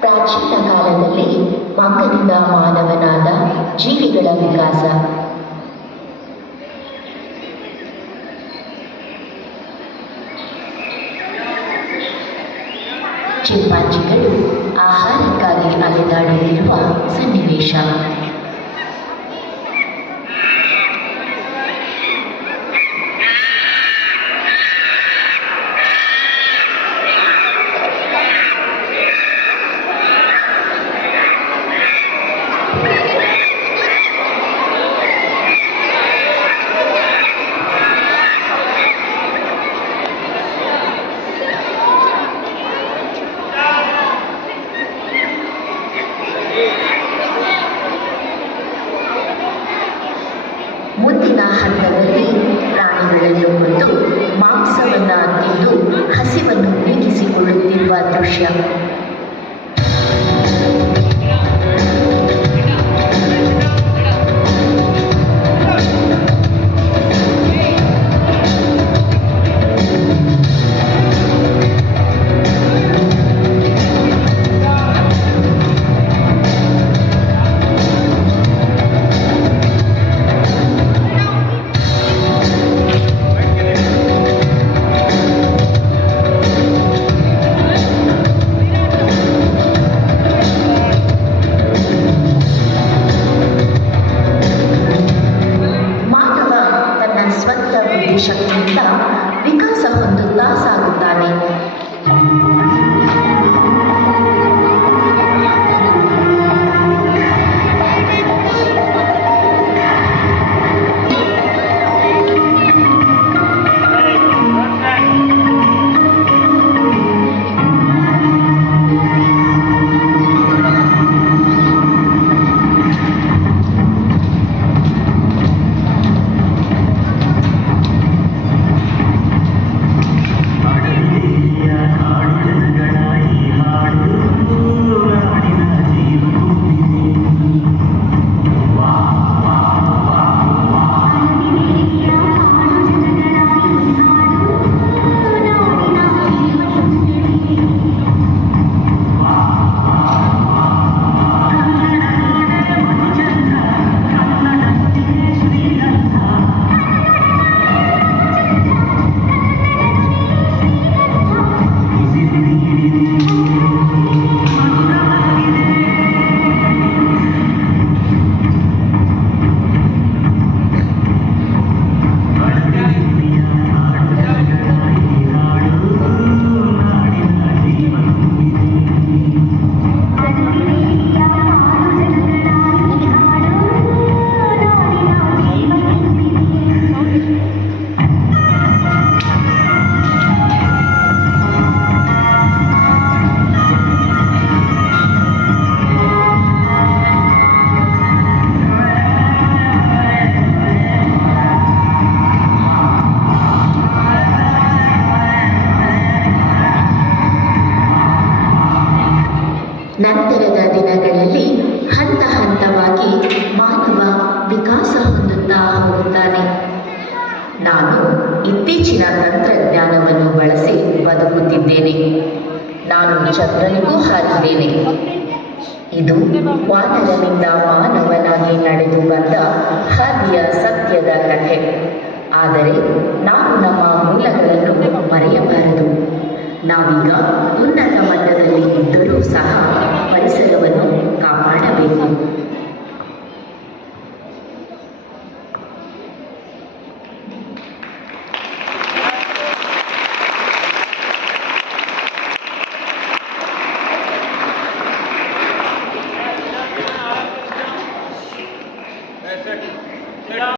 ಪ್ರಾಚೀನ ಕಾಲದಲ್ಲಿ ಮಂಗನಿಂದ ಮಾನವನಾದ ಜೀವಿಗಳ ವಿಕಾಸ. ಚಿಂಪಾಂಜಿಗಳು ಆಹಾರಕ್ಕಾಗಿ ಅಲೆದಾಡುತ್ತಿರುವ ಸನ್ನಿವೇಶ. ಮುಂದಿನ ಹಂತದಲ್ಲಿ ಪ್ರಾಣಿಗಳನ್ನು ಕೊಂದು ಮಾಂಸವನ್ನು ತಿಂದು ಹಸಿವನ್ನು ನೀಗಿಸಿಕೊಳ್ಳುತ್ತಿರುವ ದೃಶ್ಯ. ಶಕ್ತಿಯಿಂದ ವಿಕಾಸ ಹೊಂದುತ್ತಾ ಸಾಗುತ್ತಾನೆ. ನಂತರದ ದಿನಗಳಲ್ಲಿ ಹಂತ ಹಂತವಾಗಿ ಮಾನವ ವಿಕಾಸ ಹೊಂದುತ್ತಾ ಹೋಗುತ್ತಾನೆ. ನಾನು ಇತ್ತೀಚಿನ ತಂತ್ರಜ್ಞಾನವನ್ನು ಬಳಸಿ ಬದುಕುತ್ತಿದ್ದೇನೆ. ನಾನು ಚಂದ್ರನಿಗೂ ಹಾರಿದ್ದೇನೆ. ಇದು ವಾನರನಿಂದ ಮಾನವನಾಗಿ ನಡೆದು ಬಂದ ಹಾದಿಯ ಸತ್ಯದ ಕಥೆ. ಆದರೆ ನಾವು ನಮ್ಮ ಮೂಲಗಳನ್ನು ಮರೆಯಬಾರದು. ನಾವೀಗ ಉನ್ನತ ಮಟ್ಟದಲ್ಲಿ ಇದ್ದರೂ ಸಹ ಪರಿಸರವನ್ನು ಕಾಪಾಡಬೇಕು.